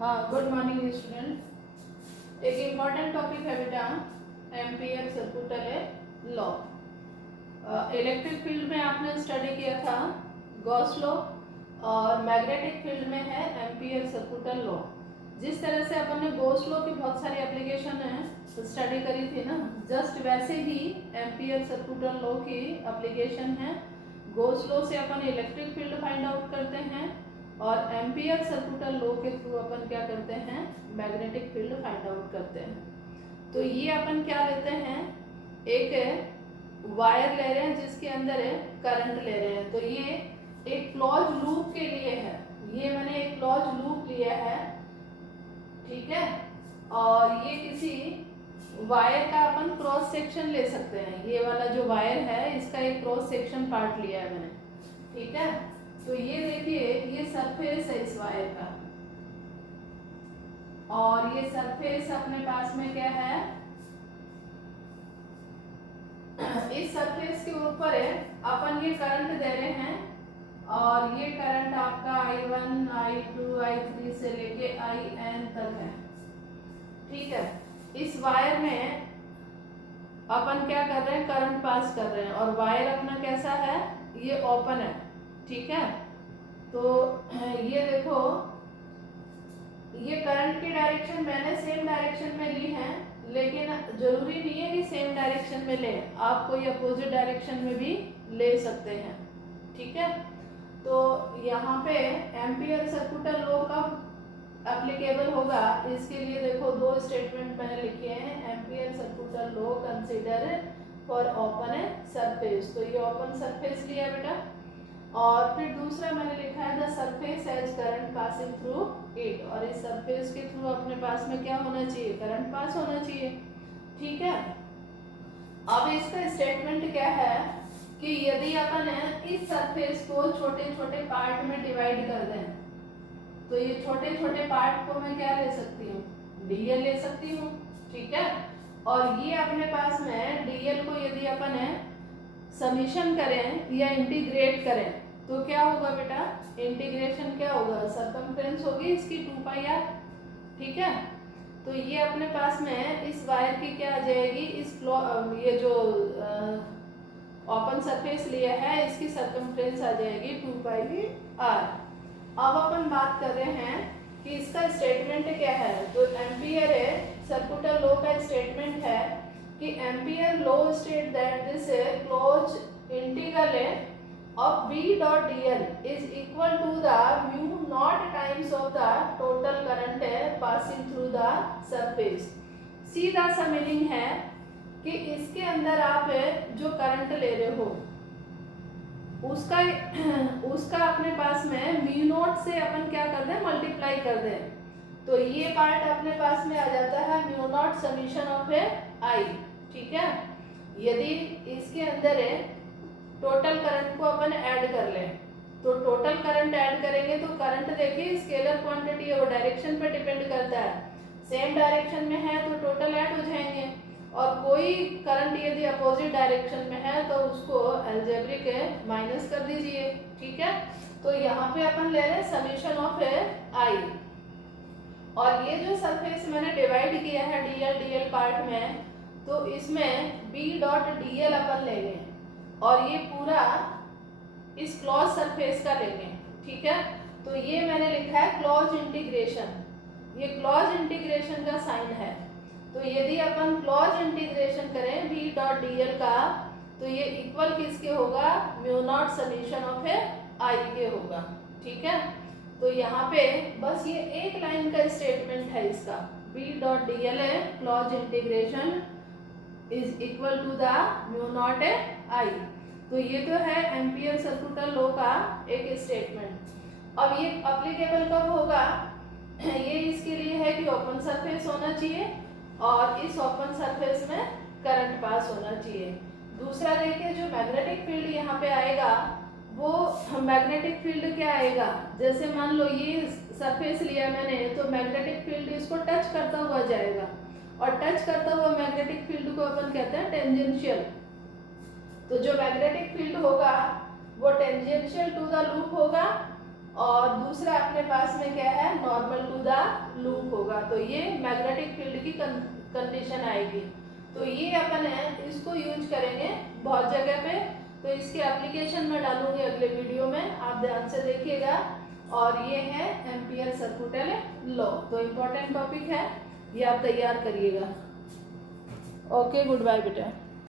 हाँ, good morning student. एक important topic है बेटा, ampere circular law. Electric field में आपने स्टडी किया था गॉस लॉ, और मैग्नेटिक फील्ड में है एम्पियर सर्कुलर लॉ। जिस तरह से अपन ने गॉस लॉ की बहुत सारी एप्लीकेशन है स्टडी करी थी ना, जस्ट वैसे ही एम्पियर सर्कुलर लॉ की एप्लीकेशन है। गॉस लॉ से अपन इलेक्ट्रिक फील्ड फाइंड आउट करते हैं, और एम्पियर सर्कुलर लॉ के थ्रू अपन क्या करते हैं, मैग्नेटिक फील्ड फाइंड आउट करते हैं। तो ये अपन क्या लेते हैं, एक वायर ले रहे हैं जिसके अंदर करंट ले रहे हैं। तो ये एक क्लोज लूप के लिए है, ये मैंने एक क्लोज लूप लिया है, ठीक है। और ये किसी वायर का अपन क्रॉस सेक्शन ले सकते हैं, ये वाला जो वायर है इसका एक क्रॉस सेक्शन पार्ट लिया है मैंने, ठीक है। तो ये देखिए, ये सरफेस है इस वायर का, और ये सरफेस अपने पास में क्या है, इस सरफेस के ऊपर है अपन ये करंट दे रहे हैं, और ये करंट आपका I1, I2, I3 से लेके IN तक है, ठीक है। इस वायर में अपन क्या कर रहे हैं, करंट पास कर रहे हैं, और वायर अपना कैसा है, ये ओपन है, ठीक है। तो ये देखो, ये करंट की डायरेक्शन मैंने सेम डायरेक्शन में ली है, लेकिन जरूरी नहीं है कि सेम डायरेक्शन में ले, आप कोई अपोजिट डायरेक्शन में भी ले सकते हैं, ठीक है। तो यहाँ पे एम्पियर सर्कुलर लॉ कब एप्लीकेबल होगा, इसके लिए देखो दो स्टेटमेंट मैंने लिखे हैं। Ampere circular law consider for open surface, तो ये ओपन सरफेस लिया बेटा, और फिर दूसरा मैंने लिखा है the surface has current passing through it, और इस सरफेस के थ्रू अपने पास में क्या होना चाहिए, करंट पास होना चाहिए, ठीक है। अब इसका स्टेटमेंट क्या है कि यदि अपन इस सरफेस को छोटे छोटे पार्ट में डिवाइड कर दें, तो ये छोटे छोटे पार्ट को मैं क्या ले सकती हूँ, डीएल ले सकती हूँ, ठीक है। और ये अपने पास में डीएल को यदि अपन समीशन करें या इंटीग्रेट करें, तो क्या होगा बेटा, इंटीग्रेशन क्या होगा, सरकमफ्रेंस होगी इसकी 2πr, ठीक है। तो ये अपने पास में इस वायर की क्या आ जाएगी, इस ये जो ओपन सरफेस लिया है इसकी सरकमफ्रेंस आ जाएगी 2πr। अब अपन बात कर रहे हैं कि इसका स्टेटमेंट क्या है। तो एम्पियर सर्कुलर लॉ का स्टेटमेंट है कि ampere law state that this close integral of B dot dl is equal to the mu naught times of the total current passing through the surface। सीधा सा meaning है कि इसके अंदर आप जो करंट ले रहे हो उसका अपने पास में म्यू नॉट से अपन क्या कर दें, मल्टीप्लाई कर दें। तो ये पार्ट अपने पास में आ जाता है म्यू नॉट समीशन ऑफ आई, ठीक है। यदि इसके अंदर टोटल करंट को अपन ऐड कर लें, तो टोटल करंट ऐड करेंगे तो करंट देखिए स्केलर क्वांटिटी है, वो डायरेक्शन पे डिपेंड करता है। सेम डायरेक्शन में है तो टोटल ऐड हो जाएंगे, और कोई करंट यदि अपोजिट डायरेक्शन में है तो उसको अलजेब्रिक माइनस कर दीजिए, ठीक है। तो यहाँ पे अपन ले रहे हैं समीशन ऑफ आई, और ये जो सरफेस मैंने डिवाइड किया है डीएल डीएल पार्ट में, तो इसमें बी डॉट डीएल अपन लेंगे, और ये पूरा इस क्लोज सरफेस का लेंगे, ठीक है। तो ये मैंने लिखा है क्लोज इंटीग्रेशन, ये क्लोज इंटीग्रेशन का साइन है। तो यदि अपन क्लोज इंटीग्रेशन करें बी डॉट डीएल का, तो ये इक्वल किसके होगा, म्यू नॉट समीशन ऑफ आई के होगा, ठीक है। तो यहाँ पे बस ये एक लाइन का स्टेटमेंट है इसका, B dot DL close integration is equal to the mu naught I. तो ये तो है एम्पियर सर्कुलर लॉ का एक स्टेटमेंट। अब ये अप्लीकेबल कब होगा, ये इसके लिए है कि ओपन सरफेस होना चाहिए, और इस ओपन सरफेस में करंट पास होना चाहिए। दूसरा देखिए, जो मैग्नेटिक फील्ड यहाँ पे आएगा, वो मैग्नेटिक फील्ड क्या आएगा, जैसे मान लो ये सरफेस लिया मैंने, तो मैग्नेटिक फील्ड इसको टच करता हुआ जाएगा, और टच करता हुआ मैग्नेटिक फील्ड को अपन कहते हैं टेंजेंशियल। तो जो मैग्नेटिक फील्ड होगा वो टेंजेंशियल टू द लूप होगा, और दूसरा अपने पास में क्या है, नॉर्मल टू द लूप होगा। तो ये मैग्नेटिक फील्ड की कंडीशन आएगी। तो ये अपन है इसको यूज करेंगे बहुत जगह पे। तो इसके एप्लीकेशन में डालूंगी अगले वीडियो में, आप ध्यान से देखिएगा। और ये है एम्पियर सर्कुटल लॉ। तो इम्पोर्टेंट टॉपिक है, ये आप तैयार करिएगा। ओके, गुड बाय बेटा।